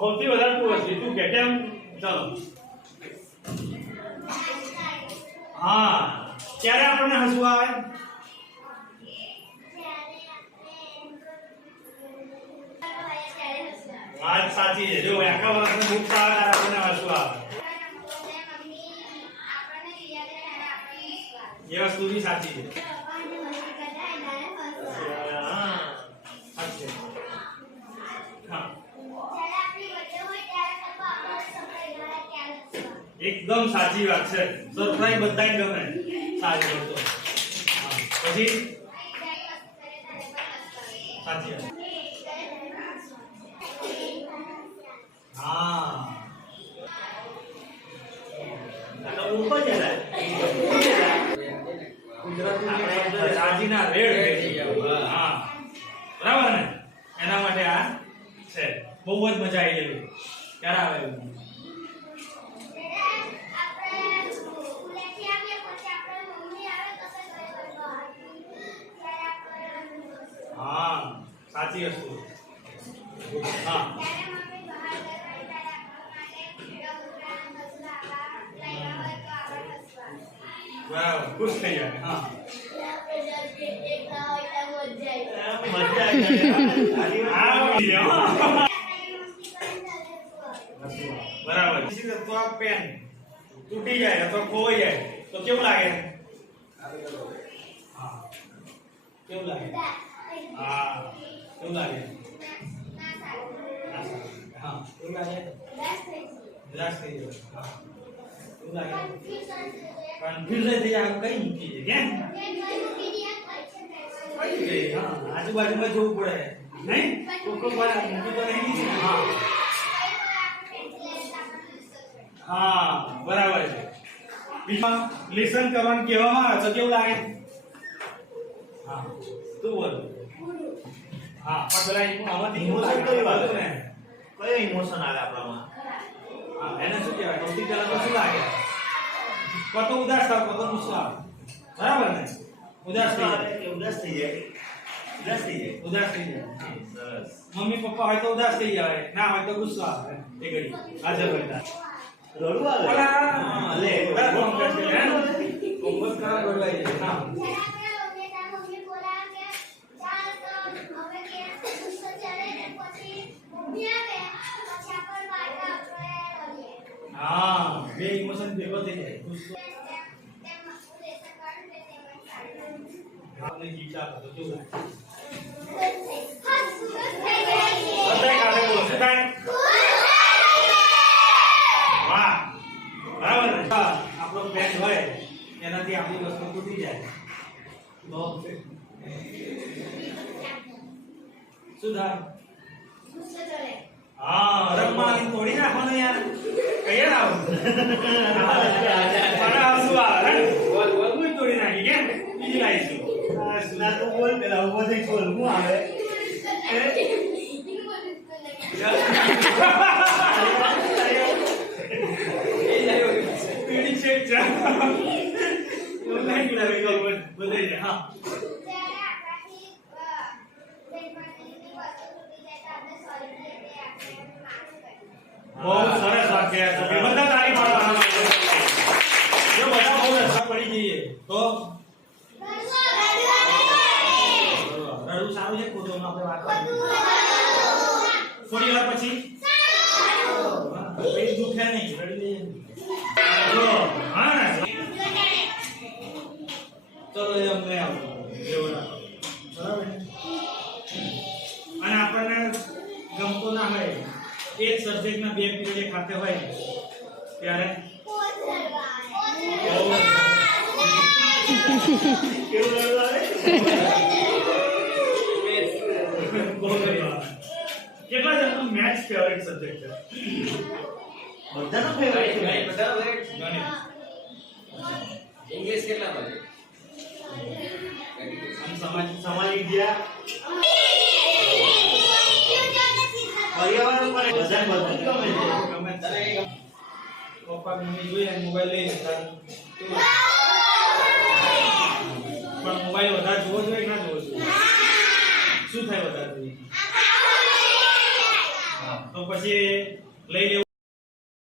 સૌથી વધારે તું હસી તું કે કેમ ચલો હા ક્યારે આપણને હસવું આવે વાત સાચી છે જો આખા વર્ષને દુઃખ આવે ત્યારે આપણને હસવું આવે એ વસ્તુ બી સાચી છે एकदम साची बात है सरप्राइज बताई गमे साची तो પછી સાચી हां તો ઉપર જરા ગુજરાતી રાજીના રેડ થઈ ગયા હા બરાબર ને એના માટે આ છે બહુ જ મજા આવી ગઈ ક્યારે આવે हाँ साची वस्तु हाँ वाह खुश થઈ જાય हाँ बराबर तो आप पेन टूटी जाए तो खोई जाए तो क्यों लागे हाँ क्यों लागे हाँ क्यों लागे हाँ क्यों लागे निराश થઈ જાય हाँ क्यों लागे कंफ्यूजन થઈ જાય કઈ મૂકી છે કેમ કઈ ગઈ હા આજુબાજુમાં જોવું પડે નહીં કોકો પર મૂકી તો નહીં હા હા બરાબર છે બીજા લેસન કરવાનું કહેવામાં આવે તો કેવું લાગે હા તું બોલ હા પણ પેલા આમાંથી ઇમોશન કઈ વાત ને કયો ઇમોશન આવે આપણામાં હા એને શું કહેવાય સૌથી પહેલા તો શું લાગે કતો ઉદાસ થાવ કતો ગુસ્સો આવે બરાબર ને ઉદાસ થઈ જાય ઉદાસ થઈ જાય ઉદાસ થઈ જાય સરસ મમ્મી પપ્પા હોય તો ઉદાસ થઈ જાય ના હોય તો ગુસ્સો આવે એ ઘડી હાજર હોય રડવું આવે હા લે બધા કોમ કરશે હે કોમસ કરા રડવાઈ જાય હા हाँ બે ઇમોશન ભેગો થઈ જાય ગુસ્સો आपने जीता तो जो बताए काले बोलो बताए वाह बराबर આપણો પેન હોય એનાથી આપણી વસ્તુ તૂટી જાય તો સુધાર ગુસ્સો ચડે હા રમવાની તોડી નાખવાનો યાર કઈ આવ મારા આંસુ આવે બોલ બોલ હું તોડી નાખી કેમ બીજી લાઈશું સુના તો બોલ પેલા ઉભો થઈ બોલ હું આવે પીડી ચેક જા ઓનલાઈન લાવે તો બોલે હા बहुत सरस वाक्य है सभी બધા તારી પાડવાના જો બધા બહુ રસ્તા પડી જઈએ તો રડવું સારું છે કોદોમાં આપણે વાત થોડી વાર પછી પેટ દુખે નહીં રડી જો હા ચલો એ અમને આવો જેવડા બરાબર અને આપણને ગમતો ના હોય एक सब्जेक्ट में 2 पीरियड खाते હોય ત્યારે કેવું લાગે કેટલા જણનો મેથ્સ ફેવરિટ સબ્જેક્ટ છે બધાનો ફેવરિટ છે બધા ફેવરિટ ગણિત ઇંગ્લિશ કેટલા વાગે સમાજ વિદ્યા पर्यावरण पर वजन बहुत गमे છે પપ્પા મમ્મી જોઈએ મોબાઈલ લઈને પણ મોબાઈલ વધારે જોવો જોઈએ ના જોવો જોઈએ શું થાય વધારે જોઈએ તો તો પછી લઈ લેવું